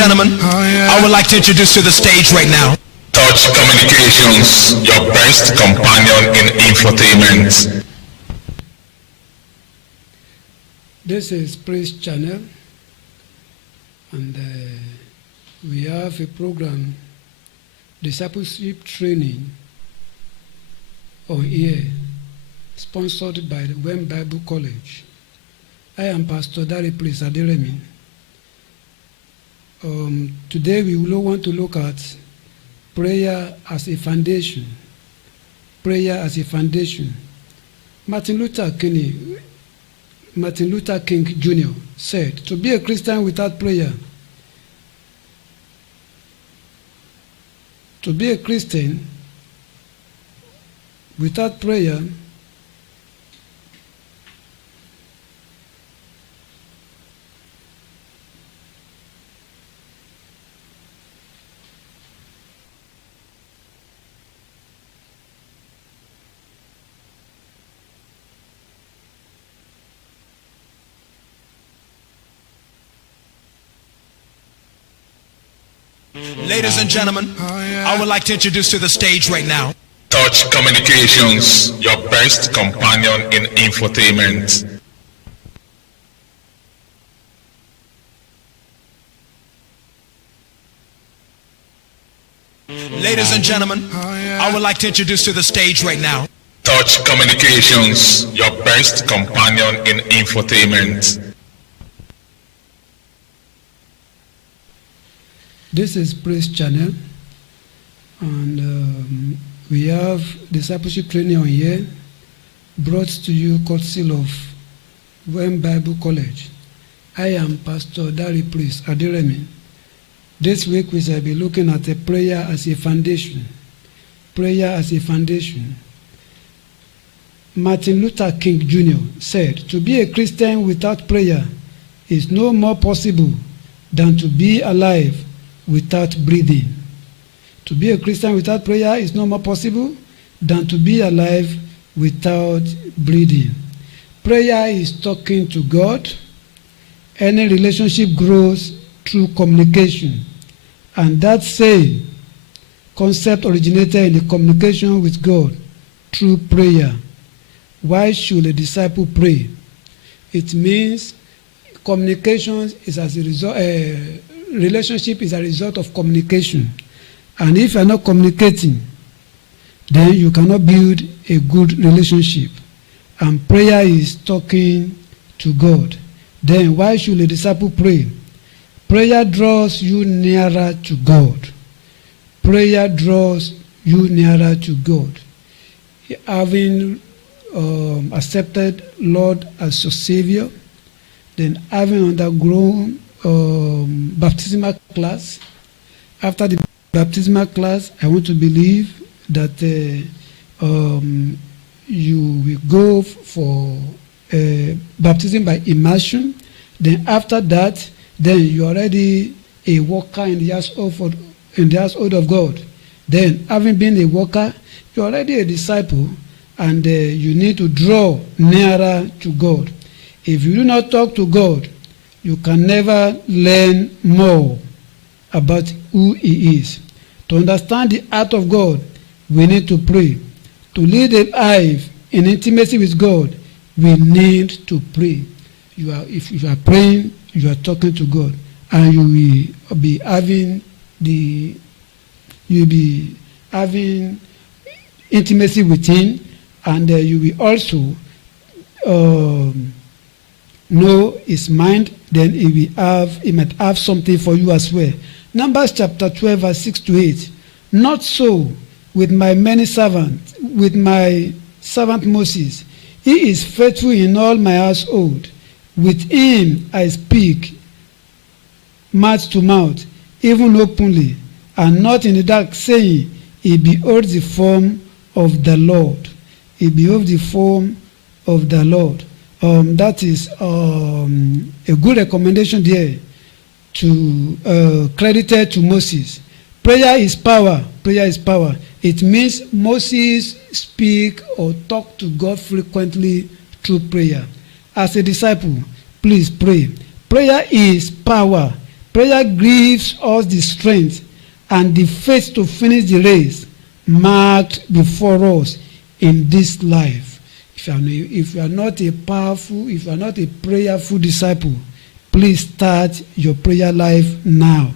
gentlemen, I would like to introduce to the stage right now Touch Communications, your best companion in infotainment. This is Praise Channel, and we have a program, Discipleship Training, on here, sponsored by the Wem Bible College. I am Pastor Dari Prince Aderemi. Today we will want to look at prayer as a foundation. Prayer as a foundation. Martin Luther King Jr. said, to be a Christian without prayer, to be a Christian without prayer Ladies and gentlemen, I would like to introduce to the stage right now Touch Communications, your best companion in infotainment. Ladies and gentlemen, I would like to introduce to the stage right now Touch Communications, your best companion in infotainment. This is Praise Channel, and we have Discipleship Training on here, brought to you courtesy of Wem Bible College. I am Pastor Dari Prince Aderemi. This week we shall be looking at a prayer as a foundation. Prayer as a foundation. Martin Luther King Jr. said, to be a Christian without prayer is no more possible than to be alive without breathing. To be a Christian without prayer is no more possible than to be alive without breathing. Prayer is talking to God. Any relationship grows through communication. And that same concept originated in the communication with God through prayer. Why should a disciple pray? It means communication is as a result, relationship is a result of communication. And if you are not communicating, then you cannot build a good relationship. And prayer is talking to God. Then why should a disciple pray? Prayer draws you nearer to God. Prayer draws you nearer to God. Having accepted Lord as your Savior, then having undergone baptismal class. After the baptismal class, I want to believe that you will go for baptism by immersion. Then after that, then you're already a worker in the household of God. Then, having been a worker, you're already a disciple, and you need to draw nearer to God. If you do not talk to God, you can never learn more about who He is. To understand the heart of God, we need to pray. To lead a life in intimacy with God, we need to pray. If you are praying, you are talking to God, and you will be having intimacy with Him, and you will also know His mind. Then He might have something for you as well. Numbers chapter 12, verse 6 to 8. Not so with my servant Moses. He is faithful in all my household. With him I speak mouth to mouth, even openly, and not in the dark, saying, He beholds the form of the Lord. He beholds the form of the Lord. That is a good recommendation there to credited to Moses. Prayer is power. Prayer is power. It means Moses speak or talk to God frequently through prayer. As a disciple, please pray. Prayer is power. Prayer gives us the strength and the faith to finish the race marked before us in this life. If you are not a powerful, if you are not a prayerful disciple, please start your prayer life now.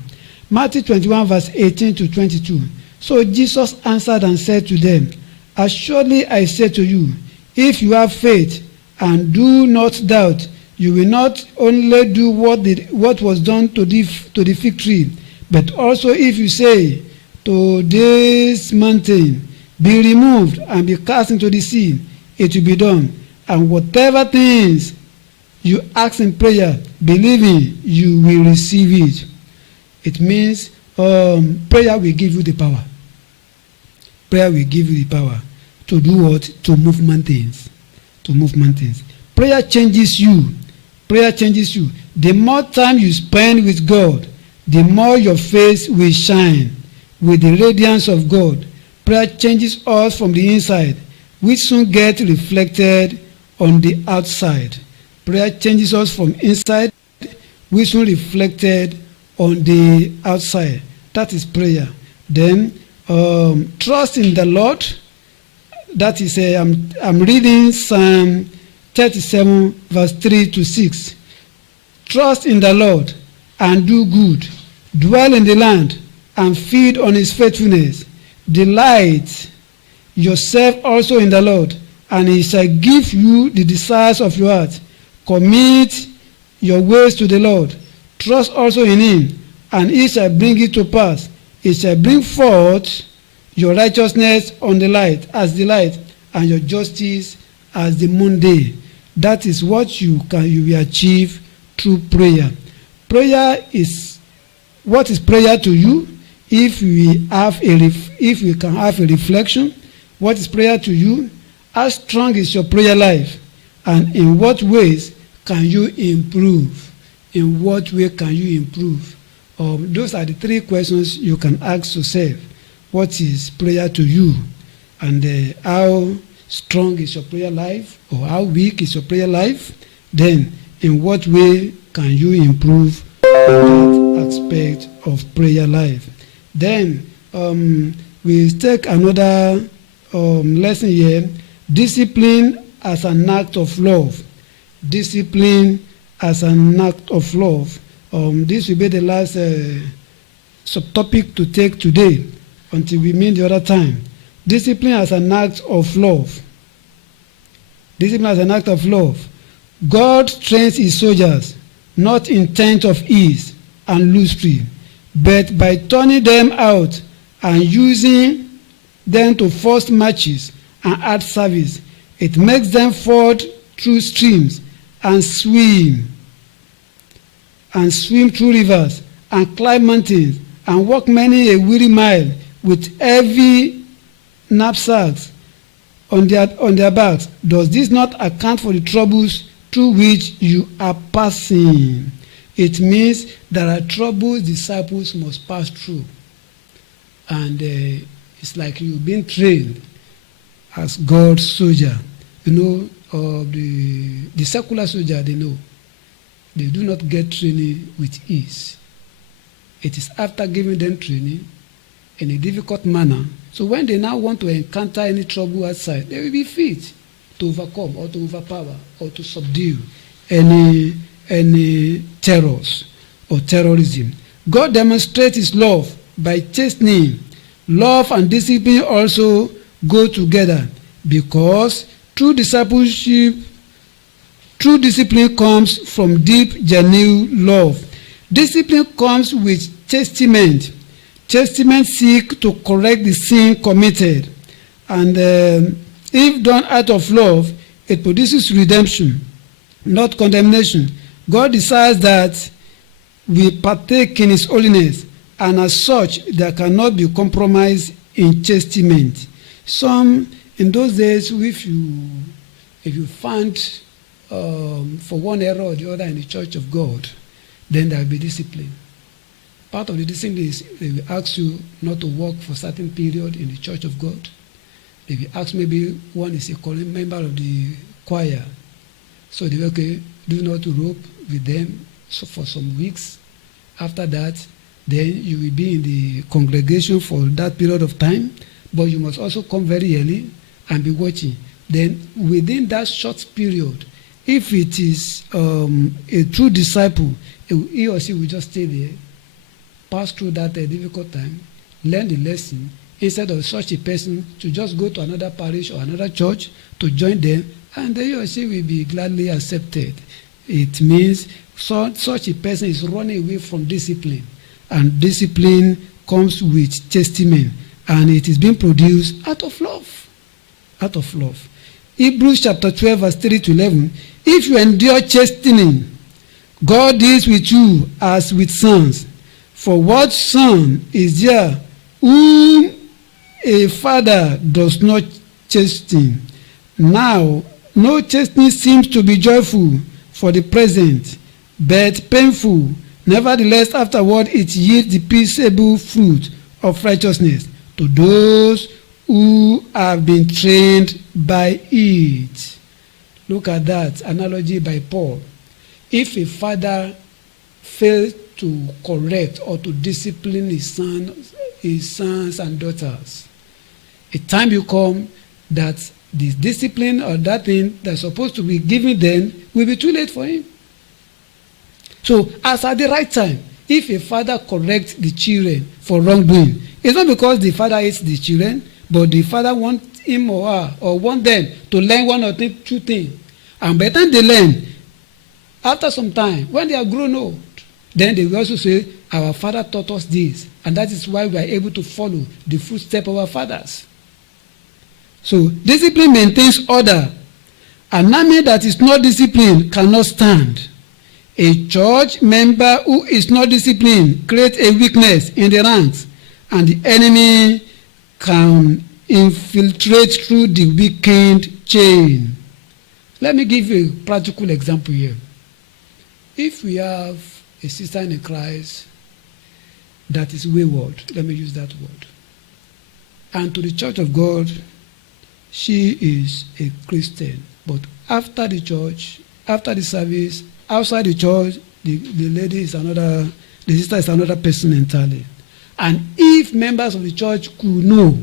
Matthew 21 verse 18 to 22. So Jesus answered and said to them, Assuredly I say to you, if you have faith and do not doubt, you will not only do what was done to the fig tree, but also if you say to this mountain, be removed and be cast into the sea, it will be done. And whatever things you ask in prayer, believing, you will receive it. It means prayer will give you the power. Prayer will give you the power to do what? To move mountains. To move mountains. Prayer changes you. Prayer changes you. The more time you spend with God, the more your face will shine with the radiance of God. Prayer changes us from the inside, which soon gets reflected on the outside. Prayer changes us from inside, which soon reflected on the outside. That is prayer. Then trust in the Lord. That is, I'm reading Psalm 37 verse 3 to 6. Trust in the Lord and do good. Dwell in the land and feed on his faithfulness. Delight yourself also in the Lord, and he shall give you the desires of your heart. Commit your ways to the Lord. Trust also in him, and he shall bring it to pass. He shall bring forth your righteousness on the light, as the light, and your justice as the noonday. That is what you will achieve through prayer. Prayer is, what is prayer to you? If we can have a reflection, what is prayer to you? How strong is your prayer life? And in what ways can you improve? In what way can you improve? Those are the three questions you can ask yourself. What is prayer to you? And how strong is your prayer life? Or how weak is your prayer life? Then, in what way can you improve that aspect of prayer life? Then, we take another lesson here. Discipline as an act of love. Discipline as an act of love. This will be the last subtopic to take today until we meet the other time. Discipline as an act of love. Discipline as an act of love. God trains his soldiers not in tent of ease and luxury, but by turning them out and using them to force marches and hard service. It makes them ford through streams and swim through rivers and climb mountains and walk many a weary mile with heavy knapsacks on their backs. Does this not account for the troubles through which you are passing? It means there are troubles disciples must pass through. And it's like you've been trained as God's soldier. You know, the secular soldier, they know. They do not get training with ease. It is after giving them training in a difficult manner. So when they now want to encounter any trouble outside, they will be fit to overcome or to overpower or to subdue any terrors or terrorism. God demonstrates his love by chastening. Love and discipline also go together, because true discipleship, true discipline comes from deep, genuine love. Discipline comes with chastisement. Chastisement seeks to correct the sin committed, and if done out of love, it produces redemption, not condemnation. God desires that we partake in his holiness, and as such, there cannot be compromise in chastisement. Some, in those days, if you find for one error or the other in the church of God, then there will be discipline. Part of the discipline is they will ask you not to work for a certain period in the church of God. They will ask, maybe one is a member of the choir, so they will, okay, do not rope with them for some weeks, After that, then you will be in the congregation for that period of time, but you must also come very early and be watching. Then within that short period, if it is a true disciple, he or she will just stay there, pass through that difficult time, learn the lesson, instead of such a person to just go to another parish or another church to join them, and then he or she will be gladly accepted. It means such a person is running away from discipline, and discipline comes with chastisement, and it is being produced out of love. Out of love. Hebrews chapter 12 verse 3 to 11. If you endure chastening, God deals with you as with sons. For what son is there whom a father does not chasten? Now, no chastening seems to be joyful for the present, but painful. Nevertheless, afterward it yields the peaceable fruit of righteousness to those who have been trained by it. Look at that analogy by Paul. If a father fails to correct or to discipline his sons and daughters, a time will come that this discipline or that thing that's supposed to be given then will be too late for him. So, as at the right time, if a father corrects the children for wrongdoing, it's not because the father hates the children, but the father wants him or her or want them to learn one or two things. And by the time they learn, after some time, when they are grown old, then they will also say, our father taught us this, and that is why we are able to follow the footsteps of our fathers. So, discipline maintains order. An army that is not disciplined cannot stand. A church member who is not disciplined creates a weakness in the ranks, and the enemy can infiltrate through the weakened chain. Let me give you a practical example here. If we have a sister in Christ that is wayward, let me use that word, and to the church of God, she is a Christian, but after the church, after the service, outside the church, the lady is the sister is another person entirely. And if members of the church could know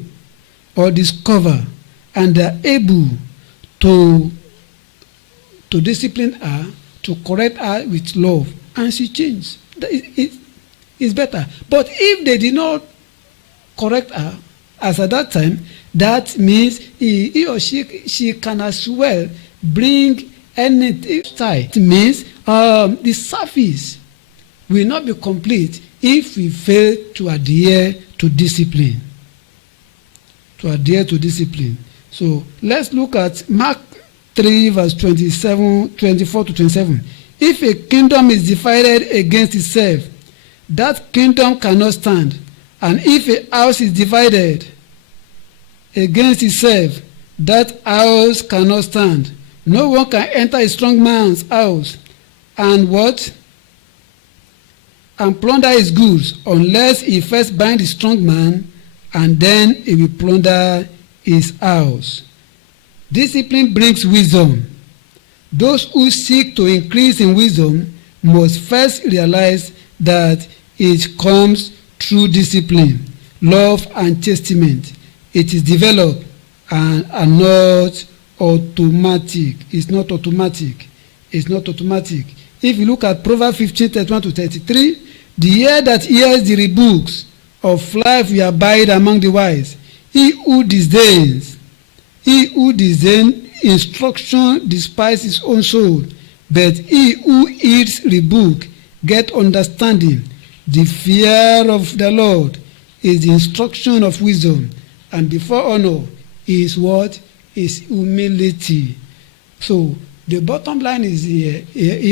or discover and are able to discipline her, to correct her with love, and she changes, it's better. But if they did not correct her as at that time, that means he or she can as well bring anything. It means the service will not be complete if we fail to adhere to discipline. To adhere to discipline. So let's look at Mark 3 verse 24 to 27. If a kingdom is divided against itself, that kingdom cannot stand. And if a house is divided against itself, that house cannot stand. No one can enter a strong man's house and what? And plunder his goods, unless he first bind the strong man, and then he will plunder his house. Discipline brings wisdom. Those who seek to increase in wisdom must first realize that it comes through discipline, love, and chastisement. It is developed and not automatic. It's not automatic. It's not automatic. If you look at Proverbs 15:31 to 33, the ear that hears the rebukes of life will abide among the wise. He who disdains instruction despises his own soul, but he who heeds rebuke get understanding. The fear of the Lord is the instruction of wisdom, and before honor is what? Is humility. So the bottom line is here is